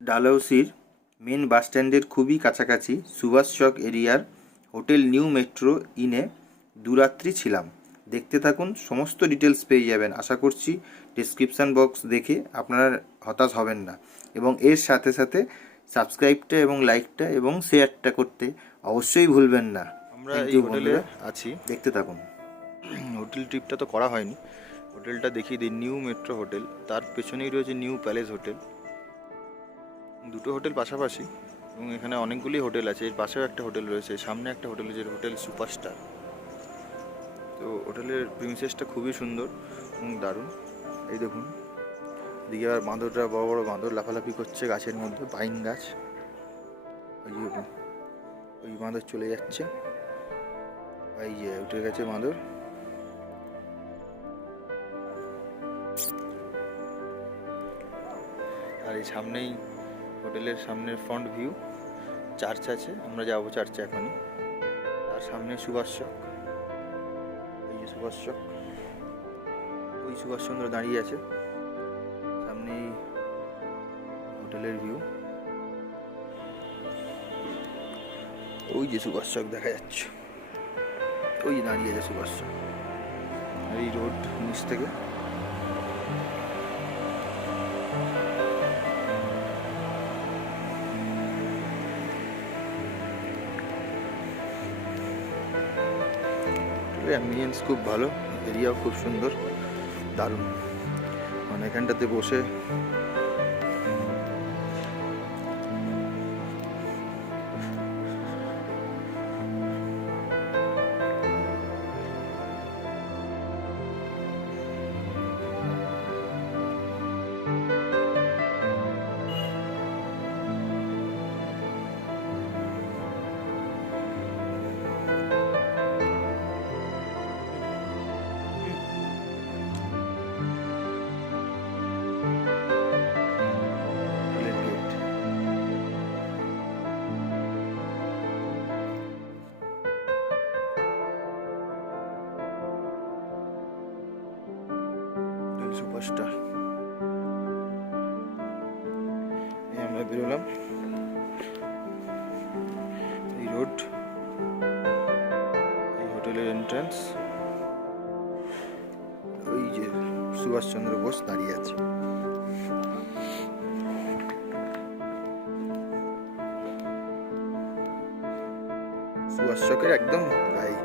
ডালহৌসির main বাসস্ট্যান্ডের খুবই কাছাকাছি সুভাষ চক এরিয়ার হোটেল নিউ মেট্রো ইনে দুরাত্রি ছিলাম। দেখতে থাকুন, সমস্ত ডিটেলস পেয়ে যাবেন। আশা করছি ডেসক্রিপশান বক্স দেখে আপনারা হতাশ হবেন না, এবং এর সাথে সাথে সাবস্ক্রাইবটা এবং লাইকটা এবং শেয়ারটা করতে অবশ্যই ভুলবেন না। আমরা এই হোটেলে আছি, দেখতে থাকুন। হোটেল ট্রিপটা তো করা হয়নি, হোটেলটা দেখিয়ে দিই। নিউ মেট্রো হোটেল, তার পেছনেই রয়েছে নিউ প্যালেস হোটেল। দুটো হোটেল পাশাপাশি, এবং এখানে অনেকগুলি হোটেল আছে। এর পাশেও একটা হোটেল রয়েছে, সামনে একটা হোটেল রয়েছে, হোটেল সুপারস্টার। তো হোটেলের প্রিমিসেসটা খুবই সুন্দর এবং দারুণ। এই দেখুন, এদিকে আর বাঁদররা, বড় বড় বাঁদর লাফালাফি করছে গাছের মধ্যে, পাইন গাছ। ওই বাঁদর চলে যাচ্ছে, এই যে উঠে গেছে বাঁদর। আর এই সামনেই হোটেলের সামনের ফ্রন্ট ভিউ, চার্চ আছে, আমরা যাবো চার্চে এখনই। আর সামনে সুভাষ চক, এই যে সুভাষ চক, ওই সুভাষচন্দ্র দাঁড়িয়ে আছে। সামনেই হোটেলের ভিউ, ওই যে সুভাষ চক দেখা যাচ্ছে, ওই যে দাঁড়িয়ে আছে সুভাষ চক। এই রোড নিচ থেকে অ্যাম্বিয়েন্স খুব ভালো, এরিয়াও খুব সুন্দর, দারুণ। মানে এখানটাতে বসে সুপারস্টার। এই আমরা বেরোলাম, এই রোড, এই হোটেলের এন্ট্রান্স, ওই যে সুভাষচন্দ্র বোস দাঁড়িয়ে আছে। সুভাষ চকের একদম গায়ে।